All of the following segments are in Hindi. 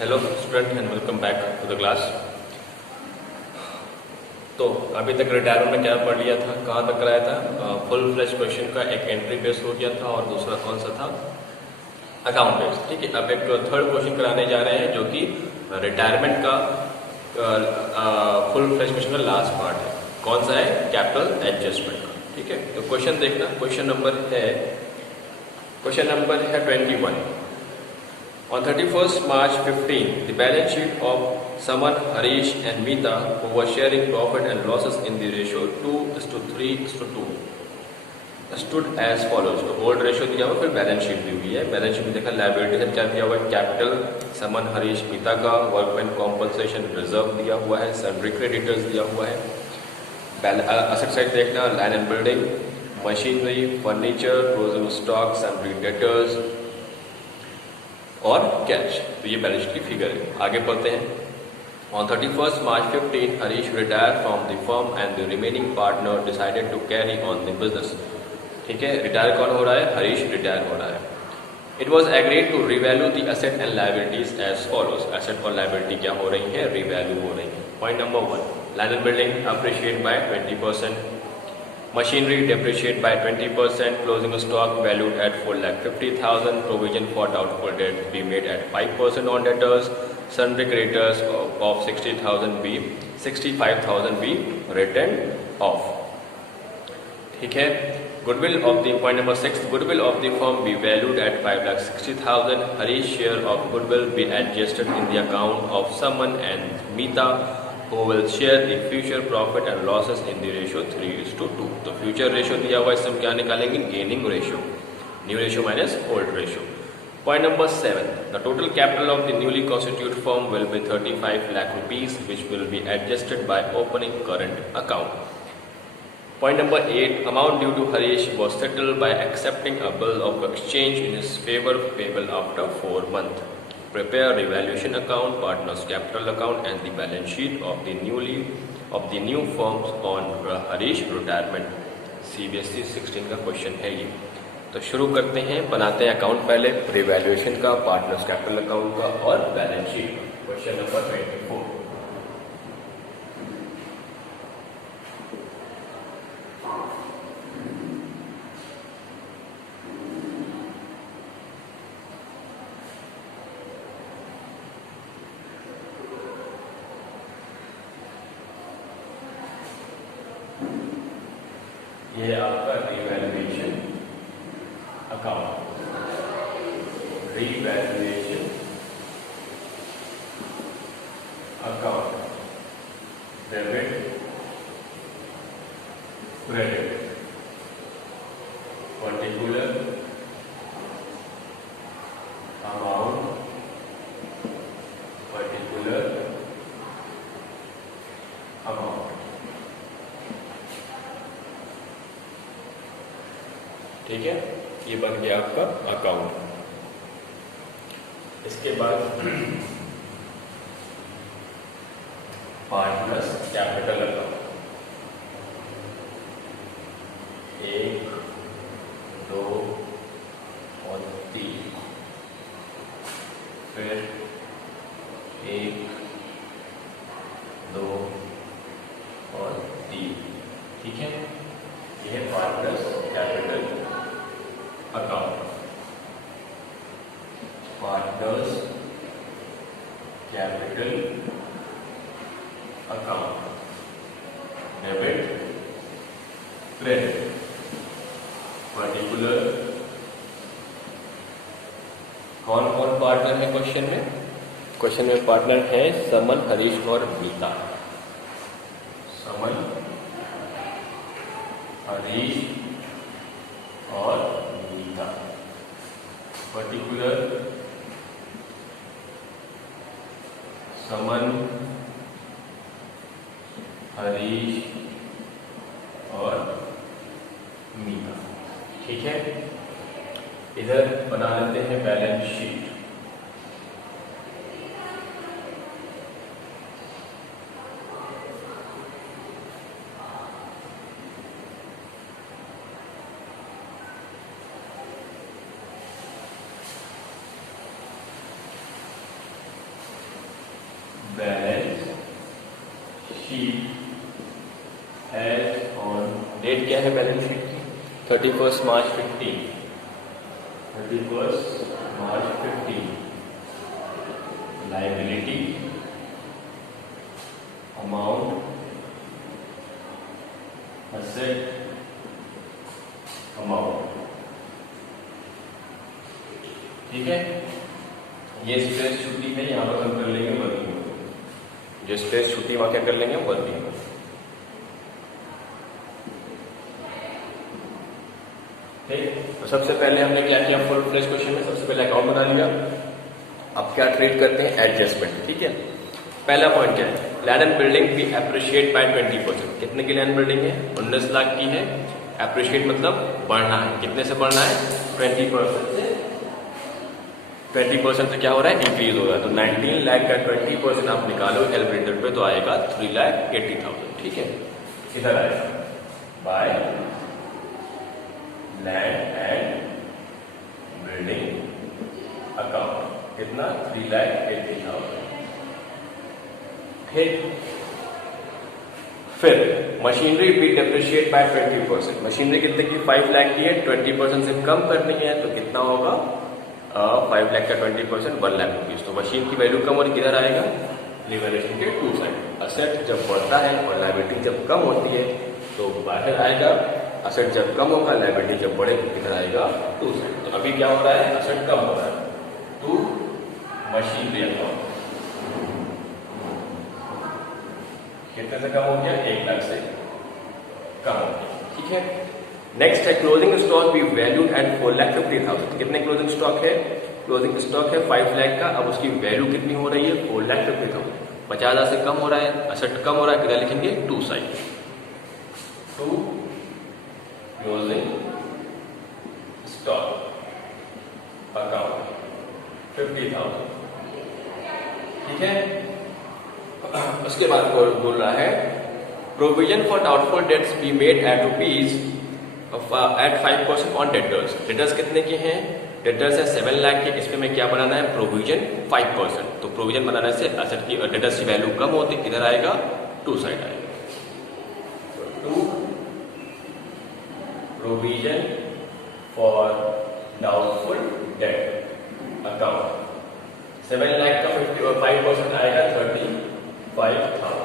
Hello student and welcome back to the class. तो अभी तक रिटायरमेंट में क्या पढ़ लिया था, कहाँ तक कराया था? फुल फ्लैश क्वेश्चन का एक एंट्री बेस हो गया था और दूसरा कौन सा था? Account base. ठीक है, अब एक थर्ड क्वेश्चन कराने जा रहे हैं जो कि रिटायरमेंट का फुल फ्लैश क्वेश्चन का लास्ट पार्ट है। कौन सा है? कैपिटल एडजस्टमेंट का। ठीक है, तो क्वेश्चन देखना। क्वेश्चन नंबर है 21। On 31st March 15, the balance sheet of Saman, Harish and Meeta, who were sharing profit and losses in the ratio 2:3:2, stood as follows. तो ओल्ड रेशियो दिया हुआ, फिर बैलेंस शीट दी हुई है। बैलेंस शीट में देखा लायबिलिटी से क्या दिया हुआ है? कैपिटल समन, हरीश, मीता का, वर्कमैन कॉम्पनसेशन रिजर्व दिया हुआ है, सन्ड्री क्रेडिटर्स दिया हुआ है। असेट साइड देखना, land and building, machinery, furniture, closing stock, sundry debtors और कैश। तो ये बैलेंस शीट की फिगर है। आगे पढ़ते हैं। On 31st March 15, Harish retired from the firm and the remaining partner decided to carry on the business. ठीक है, रिटायर कौन हो रहा है? हरीश रिटायर हो रहा है। It was agreed to revalue the asset and liabilities as follows. Asset और liability क्या हो रही है? Revalue हो रही है। Point number 1, land and building appreciate by 20%. Machinery depreciate by 20%, closing stock valued at 4,50,000, provision for doubtful debt be made at 5% on debtors, sundry creditors of 65,000 be written off. ठीक है, goodwill of the point number 6, goodwill of the firm be valued at 5,60,000. Harish share of goodwill be adjusted in the account of Saman and Meeta, who will share the future profit and losses in the ratio 3:2. तो फ्यूचर रेशियो दिया हुआ है, इससे हम क्या निकालेंगे? Gaining ratio, new ratio minus old ratio. Point number 7, the total capital of the newly constitute firm will be 35 lakh rupees which will be adjusted by opening current account. Point number 8, amount due to Harish was settled by accepting a bill of exchange in his favor payable after 4 months. Prepare revaluation account, partners capital account and the balance sheet of the new firms on Harish retirement. CBSE 16 का क्वेश्चन है ये। तो शुरू करते हैं, बनाते हैं अकाउंट पहले, रिवैल्यूएशन का, पार्टनर्स कैपिटल अकाउंट का और बैलेंस शीट का। Question number 24। ये आपका revaluation account, revaluation account, debit credit, particular amount, particular amount. ठीक है, ये बन गया आपका अकाउंट। इसके बाद पार्टनर्स कैपिटल अकाउंट, 1, 2 और 3, फिर 1, 2 और 3। ठीक है, यह partners capital account, partners capital account, debit credit, particular. कौन कौन पार्टनर है क्वेश्चन में? क्वेश्चन में पार्टनर है समन, हरीश और मीता। समन, हरीश और पर्टिकुलर समन, हरीश और मीता। ठीक है, इधर बना लेते हैं बैलेंस शीट। क्या है बैलेंस शीट की? 31 मार्च 15, 31 मार्च 15 लाइबिलिटी अमाउंट एसेट अमाउंट, ठीक है। ये स्ट्रेस छुट्टी है, यहां पर हम कर लेंगे वर्किंग। जो स्ट्रेस छुट्टी वहां क्या कर लेंगे वर्किंग। ठीक, तो सबसे पहले हमने क्या किया फुल फ्लैश क्वेश्चन में? सबसे पहले अकाउंट बना लिया। अब क्या ट्रीट करते हैं? एडजस्टमेंट, ठीक है। पहला पॉइंट क्या है? लैंड एंड बिल्डिंग भी अप्रिशिएट बाय 20%। कितने की लैंड बिल्डिंग है? 19 लाख की है। अप्रिशिएट मतलब बढ़ना है। कितने से बढ़ना है? 20% से। 20% से क्या हो रहा है? इंक्रीज हो रहा है। तो 19 लाख का 20% आप निकालो कैलकुलेटर पे तो आएगा 3,80,000, ठीक है। इधर आएगा by land and building account, कितना? 3,80,000। फिर मशीनरी भी डेप्रिशिएट बाय 20%। मशीनरी कितने की? 5 लाख की है। 20% से कम करनी है तो कितना होगा? 5 लाख का 20% 1 लाख रुपीज। तो मशीन की वैल्यू कम और किधर आएगा? रिवैल्यूएशन के टू साइड। असेट जब बढ़ता है और लायबिलिटी जब कम होती है तो बाहर आएगा। असेट जब कम होगा, लायबिलिटी जब बढ़ेगी किधर आएगा? To side. तो अभी क्या हो रहा है? असेट कम हो रहा है टू मशीनरी अकाउंट। कितने से कम हो गया? 1 लाख से कम हो गया, ठीक है। नेक्स्ट है closing stock be valued at 4,50,000। कितने क्लोजिंग स्टॉक है? क्लोजिंग स्टॉक है 5 लाख का। अब उसकी वैल्यू कितनी हो रही है? 4,50,000। 50,000 से कम हो रहा है, असेट कम हो रहा है, किधर लिखेंगे? To side. To closing stock account 50,000, ठीक है। उसके बाद बोल रहा है provision for doubtful debts be made at rupees at 5% on debtors. Debtors कितने के हैं? डेटर्स है 7 लाख के। इसमें में क्या बनाना है? प्रोविजन 5%। तो प्रोविजन बनाने से असेट की डेटर्स की वैल्यू कम होती, किधर आएगा? टू साइड आएगा। To provision for doubtful debt account 7 lakh का 5% आएगा 35,000,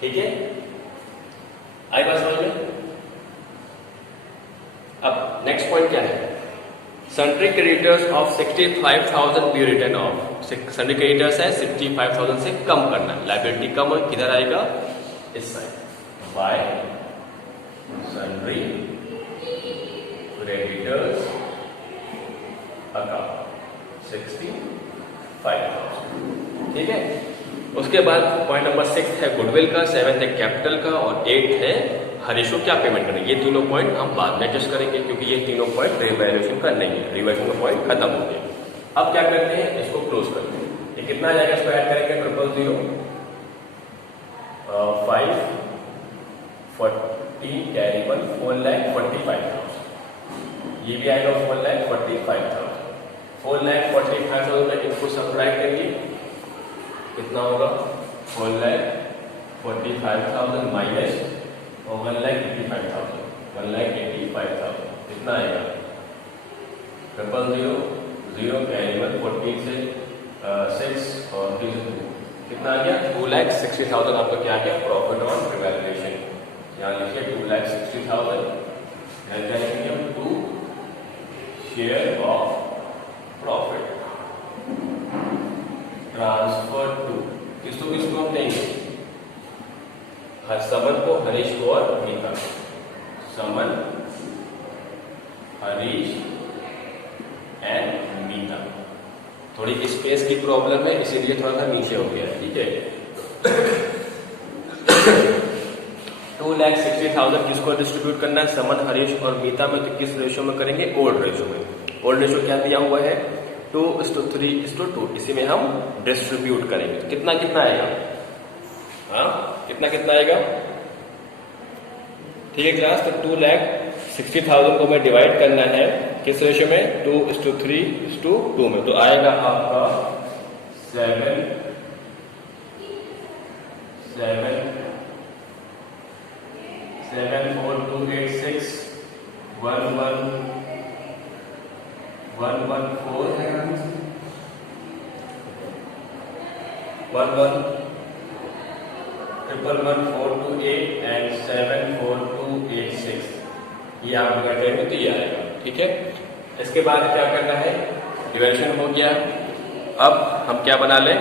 ठीक है। आएगा समझ में? अब नेक्स्ट पॉइंट क्या है? Sundry creditors of 65,000 be written off. Sundry creditors है 65,000 से कम करना है, लायबिलिटी कम है, किधर आएगा? इस side by sundry creditors account 65,000, ठीक है। उसके बाद पॉइंट नंबर 6 है गुडविल का, 7 है कैपिटल का और 8 है हरीशो क्या पेमेंट करेंगे। ये तीनों पॉइंट हम बाद में एडजस्ट करेंगे क्योंकि ये तीनों पॉइंट रिवैल्यूएशन का नहीं है। रिवैल्यूएशन का पॉइंट खत्म हो गया। अब क्या करते हैं? इसको क्लोज करते हैं। ये कितना आ जाएगा? इसको ऐड करेंगे 000 5 40 कैरी 1 4,45,000। ये भी आएगा 4,45,000। 4,45,000 में इनको सब्ट्रैक्ट करिए, कितना होगा? 4,45,000 माइनस 1,85,000। 1,85,000 कितना आएगा? 000 0 कैरी 1 14 से 6 और 3 से 2 कितना आ गया? 2,60,000 आपका क्या आ गया? Profit on revaluation. यहाँ लिखिए 2,60,000। क्या लिखेंगे हम? To share of profit transfer to किसको किसको हम देंगे? समन को, हरीश को और मीता। समन, हरीश एंड मीता। थोड़ी स्पेस की प्रॉब्लम है इसीलिए थोड़ा सा नीचे हो गया, ठीक है। 2,60,000 किसको डिस्ट्रीब्यूट करना है? समन, हरीश और मीता में। तो किस रेशियो में करेंगे? ओल्ड रेशियो में। ओल्ड रेशियो क्या दिया हुआ है? 2:3:2। इसी में हम डिस्ट्रीब्यूट करेंगे। तो कितना कितना आएगा? हाँ, कितना कितना आएगा? ठीक है क्लास। तो 2,60,000 को हमें डिवाइड करना है किस रेशियो में? 2:3:2 में। तो आएगा आपका 7 7 74286 114 एंड 74286 ये आप करेंगे तो ये आएगा। ठीक है, इसके बाद क्या करना है, डिविजन हो गया। अब हम क्या बना लें,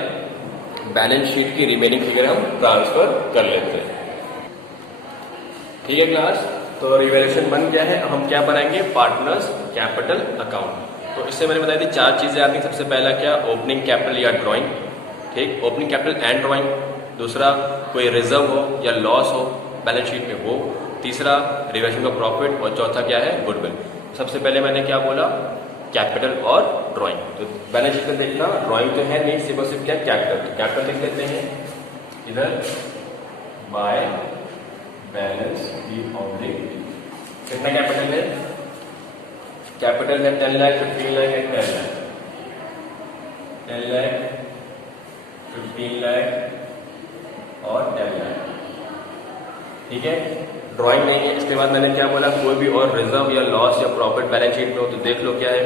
बैलेंस शीट की रिमेनिंग फिगर हम ट्रांसफर कर लेते हैं। ठीक है क्लास, तो रिवैल्यूएशन बन गया है। अब हम क्या बनाएंगे, पार्टनर्स कैपिटल अकाउंट। तो इससे मैंने बताई थी 4 चीजें आती हैं। सबसे पहला क्या, ओपनिंग कैपिटल या ड्राइंग। ठीक, ओपनिंग कैपिटल एंड ड्राइंग। दूसरा कोई रिजर्व हो या लॉस हो बैलेंस शीट में वो। तीसरा रिवैल्यूएशन का प्रॉफिट, और चौथा क्या है, गुडविल। सबसे पहले मैंने क्या बोला, कैपिटल और ड्राइंग। तो बैलेंस शीट में देखना, ड्राइंग तो है नहीं, सिर्फ क्या कैपिटल। तो कैपिटल लिख देते हैं इधर बाय बैलेंस शीट ऑब्लिक। कितना कैपिटल है, कैपिटल है 10 लाख, 15 लाख एंड 10 लाख। 10 लाख, 15 लाख और 10 लाख। ठीक है, ड्राइंग नहीं है। इसके बाद मैंने क्या बोला, कोई भी और रिजर्व या लॉस या प्रॉफिट बैलेंस शीट में हो तो देख लो क्या है।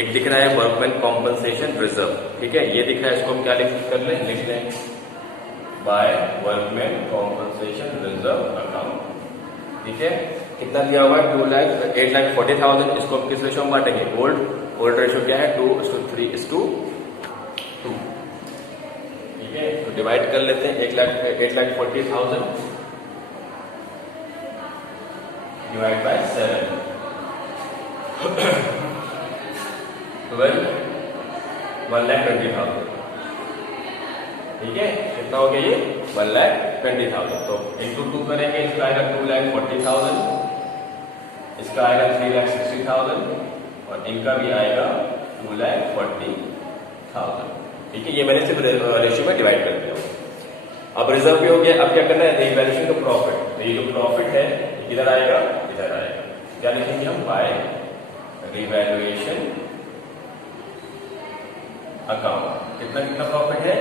एक दिख रहा है वर्कमैन कॉम्पनसेशन रिजर्व। ठीक है, ये दिख रहा है, इसको हम क्या लिख लें, by workman compensation reserve account. ठीक है, कितना दिया हुआ है, 8,40,000। इसको हम किस रेशो में बांटेंगे, ओल्ड रेशो क्या है, 2:3:2। ठीक है, तो डिवाइड कर लेते हैं। 8,40,000 डिवाइड बाय 7, 1,20,000। ठीक है, कितना हो गया ये, 1,20,000। तो इंटू 2 करेंगे, इसका आएगा 2,40,000, इसका आएगा 3,60,000 और इनका भी आएगा 2,40,000। ठीक है, ये मैंने सिर्फ रेशियो में डिवाइड कर दिया। अब रिजर्व भी हो गया। अब क्या करना है, रिवैल्यूएशन का प्रॉफिट। तो ये जो प्रॉफिट है इधर आएगा, इधर आएगा। क्या लिखेंगे हम, बाय रिवैल्यूएशन अकाउंट। कितना कितना प्रॉफिट है,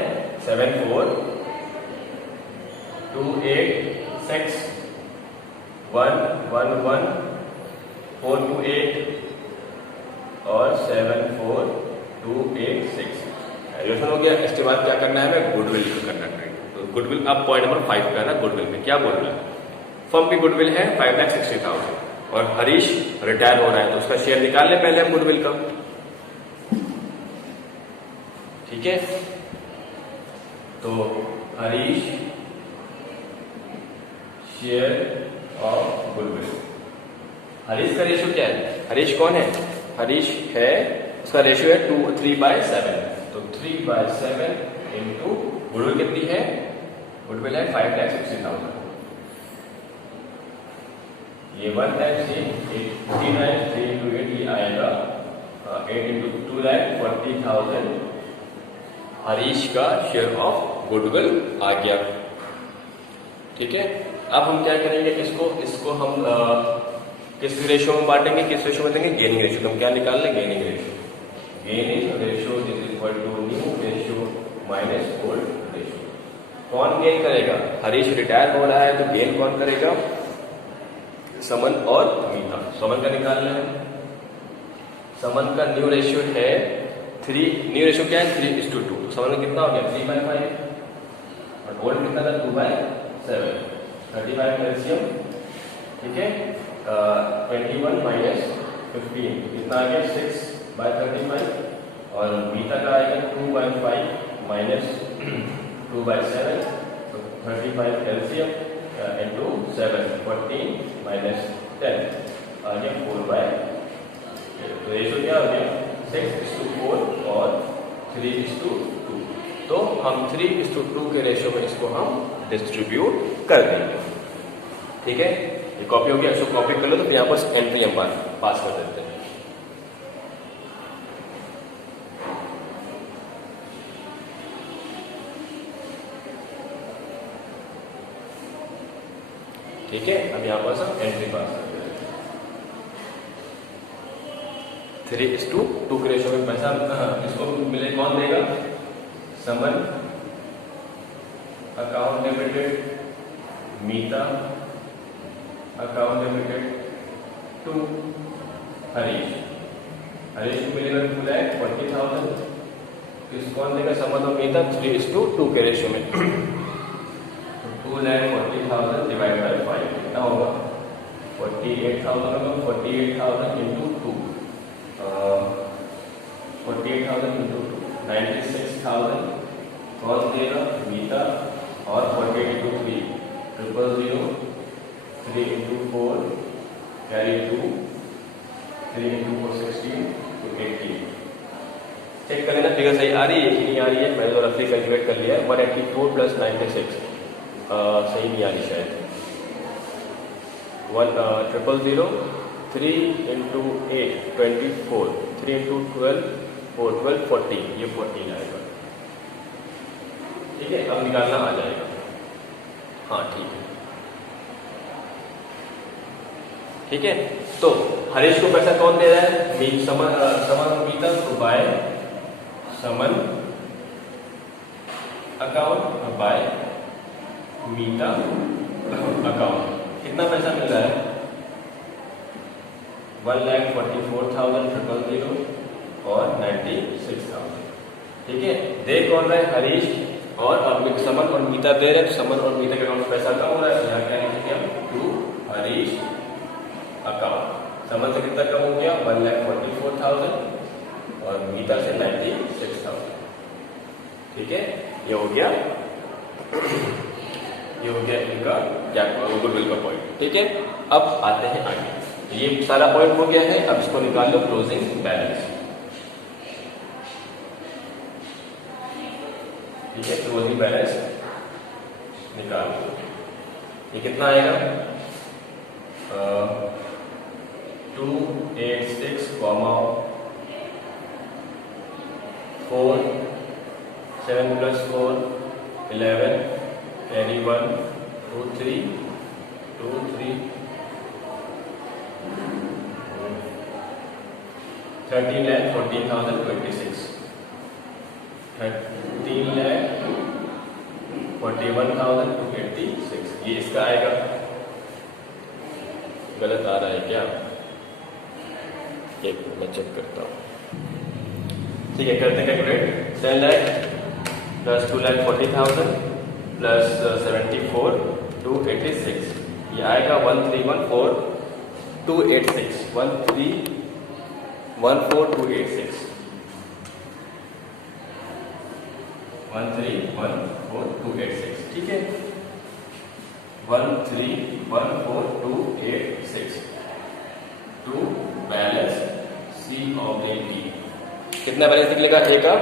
74286 111,428 और 74286 रिवैल्यूएशन हो गया। इसके बाद क्या करना है, हमें गुडविल करना है। तो गुडविल, अब पॉइंट नंबर 5 का ना, गुडविल में क्या बोल रहा है, फर्म की गुडविल है 5,60,000 और हरीश रिटायर हो रहा है, तो उसका शेयर निकाल ले पहले हम गुडविल का। ठीक है, तो Harish share of goodwill. Harish का रेशियो क्या है, हरीश कौन है, हरीश है, उसका रेशियो है 3/7। तो 3/7 इंटू गुडविल कितनी है, गुडविल है 5,60,000। ये 1 टाइम्स 3 into 8 ये आएगा 8 into 2,40,000 हरीश का शेयर ऑफ गुडविल आ गया। ठीक है, अब हम क्या करेंगे, इसको हम किस रेशियो में बांटेंगे, किस रेशियो में देंगे, गेनिंग रेशियो। तो हम क्या निकाल लें, gaining ratio. Gaining ratio is equal to new ratio minus old ratio. कौन गेन करेगा, हरीश रिटायर हो रहा है तो गेन कौन करेगा, समन और मीता। समन का निकालना है, समन का न्यू रेशियो है 3, न्यू रेशियो क्या है 3:2। समन में कितना हो गया 3/5 और ओल्ड कितना था 2/7, 35 कैल्शियम। ठीक है, 21 माइनस 15 कितना आ गया 6/35 और मीता का आएगा 2/5 माइनस 2/7, तो 35 कैल्शियम into 7, 14 minus 10 आ गया 4/8। तो रेशियो क्या हो गया 6:4 और 3:2। तो हम 3:2 के रेशियो में इसको हम डिस्ट्रीब्यूट कर देंगे। ठीक है, ये कॉपी हो गया, इसको कॉपी कर लो तो यहाँ पर एंट्री हम पास कर देते हैं। ठीक है, अब यहां पर सब एंट्री पास कर देते हैं। 3:2 के रेशियो में पैसा इसको मिले, कौन देगा, Suman account debited, Meeta account debited to Harish, Harish को मिलेगा 2,40,000। किस कौन देगा? समन और मीता 3:2 के रेशियो में। 2,40,000 डिवाइड बाय 5 कितना होगा? 48,000 होगा। 48,000 इंटू 2, 48,000 इंटू 2 96,000 कौन देगा? मीता। और 48 into 3 000, 3 into 4 carry 2, 3 into 4 16 to 80। Check कर लेना फिगर सही आ रही है कि नहीं आ रही है। मैंने तो रफली कैलकुलेट कर लिया है। 184 प्लस 96 सही नहीं आ रही शायद। 1,000 3 इंटू 8 24, 3 इंटू 12 4 12 14, ये 14 आएगा। ठीक है, अब निकालना आ जाएगा। हाँ ठीक है, ठीक है। तो हरीश को पैसा कौन दे रहा है? समन और मीता को बाय समन अकाउंट और बाय मीता अकाउंट। कितना पैसा मिल रहा है? 1,44,000 और 96,000। ठीक है, दे कौन रहा है? हरीश। और अब समन और मीता दे रहे हैं। समन और मीता के अकाउंट में पैसा कम हो रहा है, यहाँ क्या लिखेंगे हम? To Harish account. समन से कितना कम हो गया? 1,44,000 और मीता से 96,000। ठीक है, ये हो गया इनका क्या गुडविल का पॉइंट। ठीक है, अब आते हैं आगे। ये सारा पॉइंट हो गया है। अब इसको निकाल लो क्लोजिंग बैलेंस। ठीक है, क्लोजिंग बैलेंस निकाल लो। ये कितना आएगा? 286, 4 7 plus 4 11 carry 1 2 3 13,14,026 13,41,286। ये इसका आएगा। गलत आ रहा है क्या? एक मैं चेक करता हूँ। ठीक है, करते हैं कैलकुलेट। 10 लाख प्लस 2,40,000 प्लस 74 286, ये आएगा 13,14,286 13,14,286 13,14,286। ठीक है, 13,14,286 to balance C of D. कितना बैलेंस निकलेगा? ए का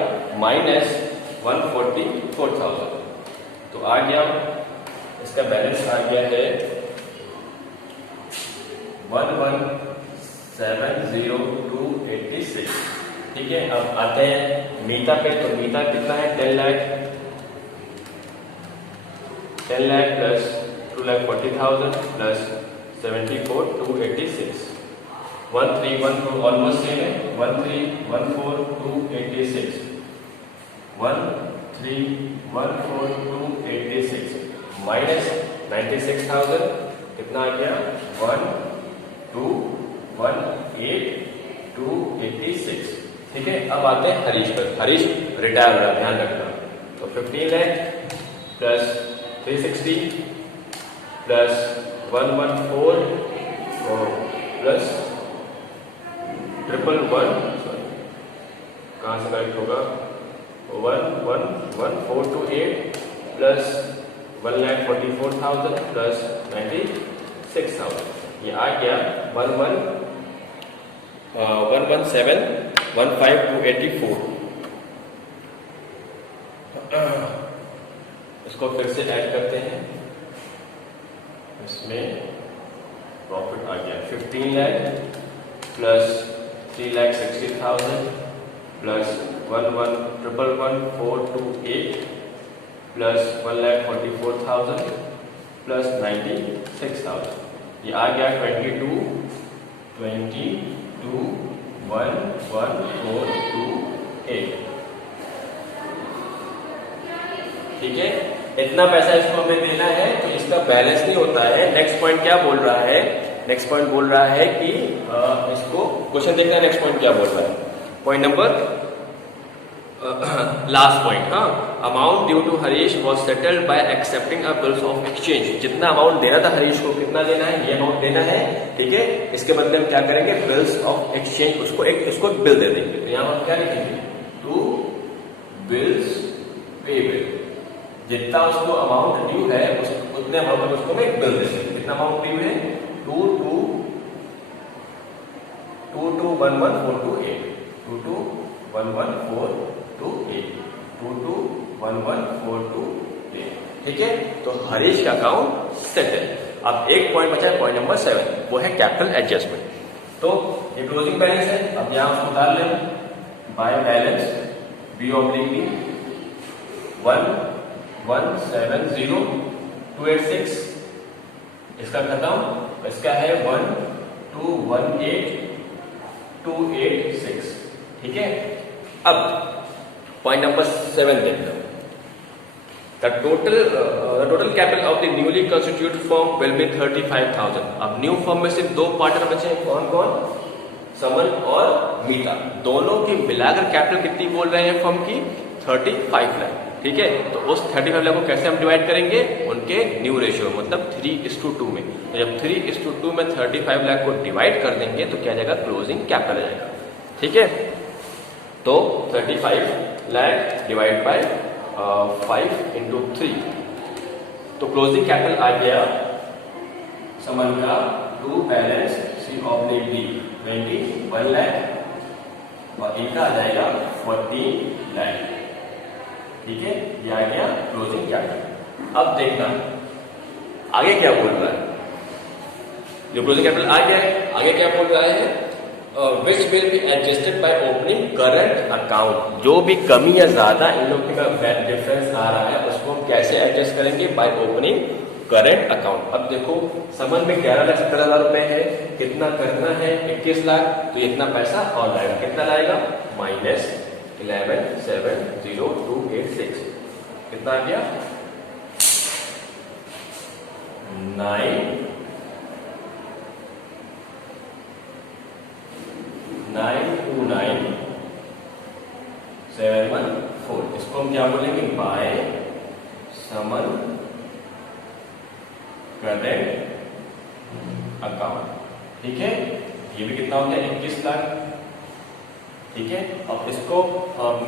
-144,000। तो आ गया, इसका बैलेंस आ गया है 117,0286। ठीक है, अब आते हैं मीता पे। तो मीता कितना है? 10 lakh plus 2,40,000 plus 74,286 1314 almost same है। 1314,286 1314,286 माइनस 96,000 कितना आ गया? 1,218,286। ठीक है, अब आते हैं हरीश पर। हरीश रिटायर हो रहा है, ध्यान रखना। तो 15 lakh plus 360 plus 114 plus 111, sorry कहाँ से करेक्ट होगा? 1,11428 प्लस 1,44,000 प्लस 96,000, ये आ गया 1,17,15,284। इसको फिर से ऐड करते हैं। इसमें प्रॉफिट आ गया 15 lakh plus 3,60,000 plus 1,11,428 plus 1,44,000 plus 96,000, ये आ गया 22,11,428। ठीक है, इतना पैसा इसको हमें देना है, तो इसका बैलेंस नहीं होता है। नेक्स्ट पॉइंट क्या बोल रहा है, नेक्स्ट पॉइंट बोल रहा है कि इसको क्वेश्चन देखना है, नेक्स्ट पॉइंट क्या बोल रहा है, पॉइंट नंबर लास्ट पॉइंट, हाँ, amount due to Harish was settled by accepting a bills of exchange. जितना अमाउंट देना था हरीश को, कितना देना है, ये अमाउंट देना है, ठीक है। इसके बदले हम क्या करेंगे, बिल्स ऑफ एक्सचेंज, उसको बिल दे देंगे। तो यहाँ हम क्या लिखेंगे, टू बिल्स पेबल, जितना उसको अमाउंट ड्यू है उतने अमाउंट उसको मैं बिल दे देंगे। कितना अमाउंट ड्यू है, 22114228, 22114228, 22114228, ठीक है। तो हरीश का अकाउंट सेटल। अब एक पॉइंट बचा है, पॉइंट नंबर 7, वो है कैपिटल एडजस्टमेंट। तो ये क्लोजिंग बैलेंस है, अब यहां उसको उतार लें, by balance B oblique B 1170286, इसका खत्म, इसका है 1218286, ठीक है। अब पॉइंट नंबर 7 देखते हैं। The total capital of the newly constituted firm will B 35,000। अब न्यू फर्म में सिर्फ 2 पार्टनर बचे हैं, कौन कौन, समन और मीता। दोनों की मिलाकर कैपिटल कितनी बोल रहे हैं फर्म की, 35 लाख, ठीक है। तो उस 35 लाख को कैसे हम डिवाइड करेंगे, उनके न्यू रेशियो, मतलब 3:2 में। तो जब 3:2 में 35 लाख को डिवाइड कर देंगे तो क्या जाएगा, क्लोजिंग कैपिटल आ जाएगा, ठीक है। तो 35 लाख डिवाइड बाय 5 into 3, तो क्लोजिंग कैपिटल आ गया समन का to balance C oblique D 21 lakh, और इनका आ जाएगा 14 लाख, ठीक है। ये आ गया क्लोजिंग कैपिटल। अब देखना आगे क्या बोल रहा है, जो क्लोजिंग कैपिटल आ गया है, आगे क्या बोल रहा है, विच will be adjusted by opening current account. जो भी कमी या ज्यादा इन लोग का डिफरेंस आ रहा है उसको हम कैसे एडजस्ट करेंगे, बाय ओपनिंग करंट अकाउंट। अब देखो समन में 11,70,000 रुपए है, कितना करना है 21 लाख, तो इतना पैसा और लाएगा, कितना लाएगा, -11,70286, कितना आ गया, 929,714। इसको हम क्या बोलेंगे, बाय समन करेंट अकाउंट, ठीक है। ये भी कितना हो गया, 21 लाख, ठीक है। अब इसको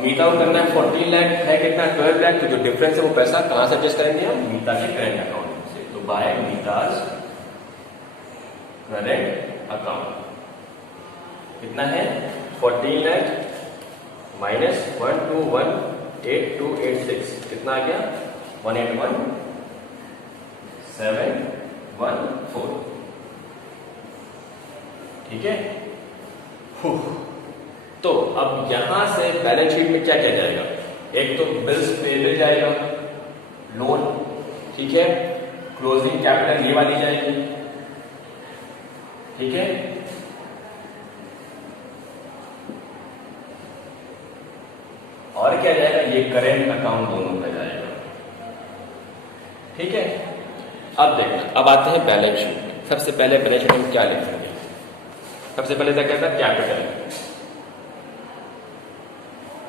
मीटा करना है, 14 लाख है, कितना 12 लाख, तो जो डिफरेंस है वो पैसा कहां से एडजस्ट करेंगे हम, मीटा के करेंट अकाउंट से। तो बाय मीटास करेंट अकाउंट कितना है, 14 लाख माइनस 1218286, कितना आ गया, 181,714, ठीक है। तो अब यहां से बैलेंस शीट में क्या क्या जाएगा, एक तो बिल्स पेबल जाएगा, लोन, ठीक है, क्लोजिंग कैपिटल ये वाली जाएगी, ठीक है। और क्या जाएगा, ये करेंट अकाउंट दोनों का जाएगा, ठीक है। अब देखना, अब आते हैं बैलेंस शीट। सबसे पहले बैलेंस शीट में क्या लिखेंगे, सबसे पहले क्या कहता है, कैपिटल,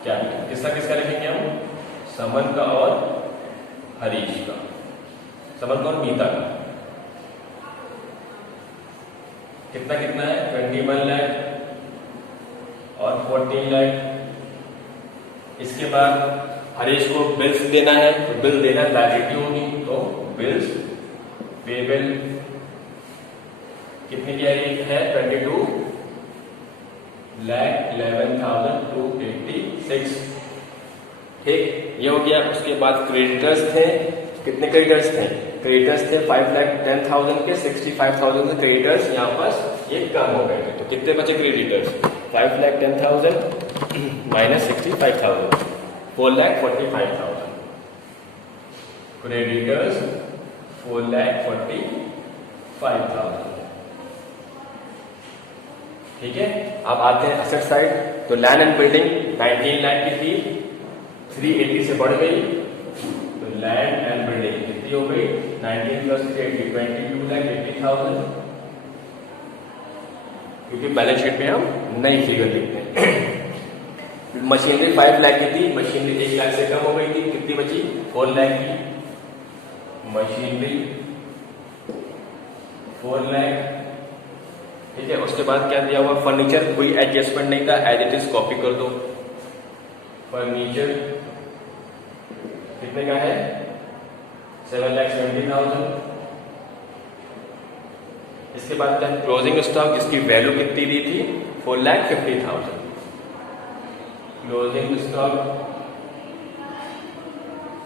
कैपिटल किसका किसका लिखेंगे हम, समन का और हरीश का, समन का और मीता का, कितना कितना है, 21 लाख और 14 लाख। इसके बाद हरीश को बिल्स देना है, तो बिल देना लायबिलिटी होगी, तो बिल्स पेबल कितनी की है, 22,11,286, ठीक, ये हो गया। उसके बाद क्रेडिटर्स थे, कितने क्रेडिटर्स थे, क्रेडिटर्स थे 5,10,000 के, 65,000 के क्रेडिटर्स यहाँ पास ये कम हो गए थे, तो कितने बचे क्रेडिटर्स, 5,10,000 माइनस 65,000, 4,45,000 क्रेडिटर्स, 4,45,000, ठीक है। अब आते हैं असेट साइड। तो लैंड एंड बिल्डिंग 19 लाख की थी, 380 से बढ़ गई, तो लैंड एंड बिल्डिंग कितनी हो गई 19 प्लस 80 22,80,000, क्योंकि बैलेंस शीट में हम नई फिगर लिखते हैं। मशीनरी 5 लाख की थी, मशीनरी 1 लाख से कम हो गई थी, कितनी बची 4 लाख की। मशीनरी 4 लाख, ठीक है। उसके बाद क्या दिया हुआ, फर्नीचर कोई एडजस्टमेंट नहीं था, एज इट इज कॉपी कर दो। फर्नीचर कितने का है 7,70,000। इसके बाद क्या क्लोजिंग स्टॉक, इसकी वैल्यू कितनी दी थी 4,50,000। Closing stock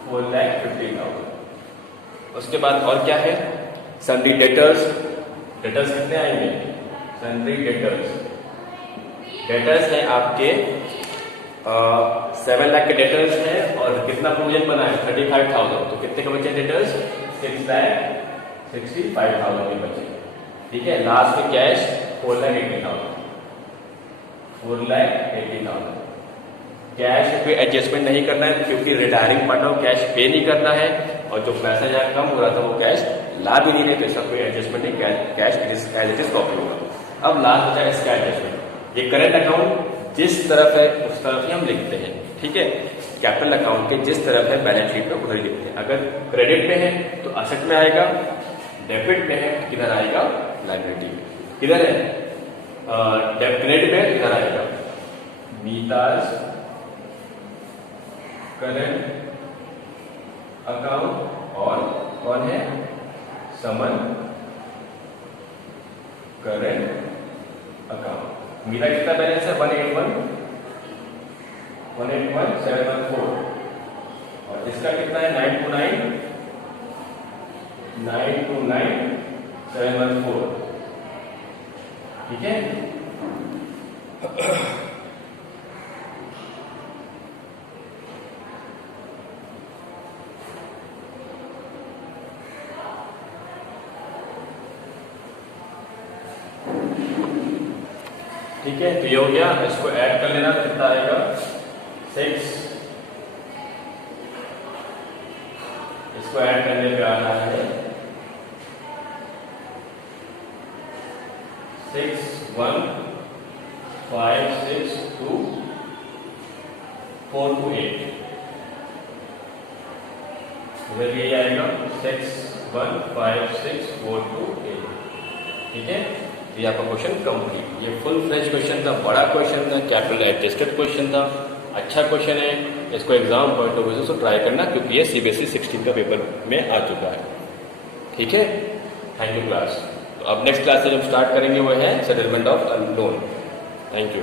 4,50,000। उसके बाद और क्या है, सन्ड्री डेटर्स, डेटर्स कितने आएंगे, सन्ड्री डेटर्स, डेटर्स है आपके 7 लाख के डेटर्स है और कितना प्रोविजन बना है 35,000, तो कितने के बचे डेटर्स 6,65,000 के बचे, ठीक है। लास्ट में कैश 4,80,000, 4,80,000। कैश पे एडजस्टमेंट नहीं करना है क्योंकि रिटायरिंग पार्टनर को कैश पे नहीं करना है, और जो पैसा यहाँ कम हो रहा था वो कैश ला भी नहीं रहे, तो इसका कोई एडजस्टमेंट नहीं, cash as it is copy होगा। अब लास्ट बचा इसका एडजस्टमेंट, ये करंट अकाउंट जिस तरफ है उस तरफ ही हम लिखते हैं, ठीक है। कैपिटल अकाउंट के जिस तरफ है बैलेंस शीट में उधर ही लिखते हैं। अगर क्रेडिट में है तो असेट में आएगा, डेबिट में है किधर आएगा लायबिलिटी, किधर है क्रेडिट में इधर आएगा नीताज करंट अकाउंट, और कौन है समन करंट अकाउंट। मेरा कितना बैलेंस है 181,714, और इसका कितना है 929,714, ठीक है। ठीक है, तो ये हो गया, इसको ऐड कर लेना, कितना आएगा 6, इसको ऐड करने पे आना है 61562,428, उधर ये आएगा 6156428, ठीक है। ये आपका क्वेश्चन कंप्लीट, ये फुल फ्लेज क्वेश्चन था, बड़ा क्वेश्चन था, कैपिटल एडजस्टेड क्वेश्चन था, अच्छा क्वेश्चन है। इसको एग्जाम पॉइंट ऑफ व्यू से ट्राई करना क्योंकि ये CBSE 16 का पेपर में आ चुका है, ठीक है। Thank you class. तो अब नेक्स्ट क्लास से जो स्टार्ट करेंगे वो है settlement of loan. Thank you.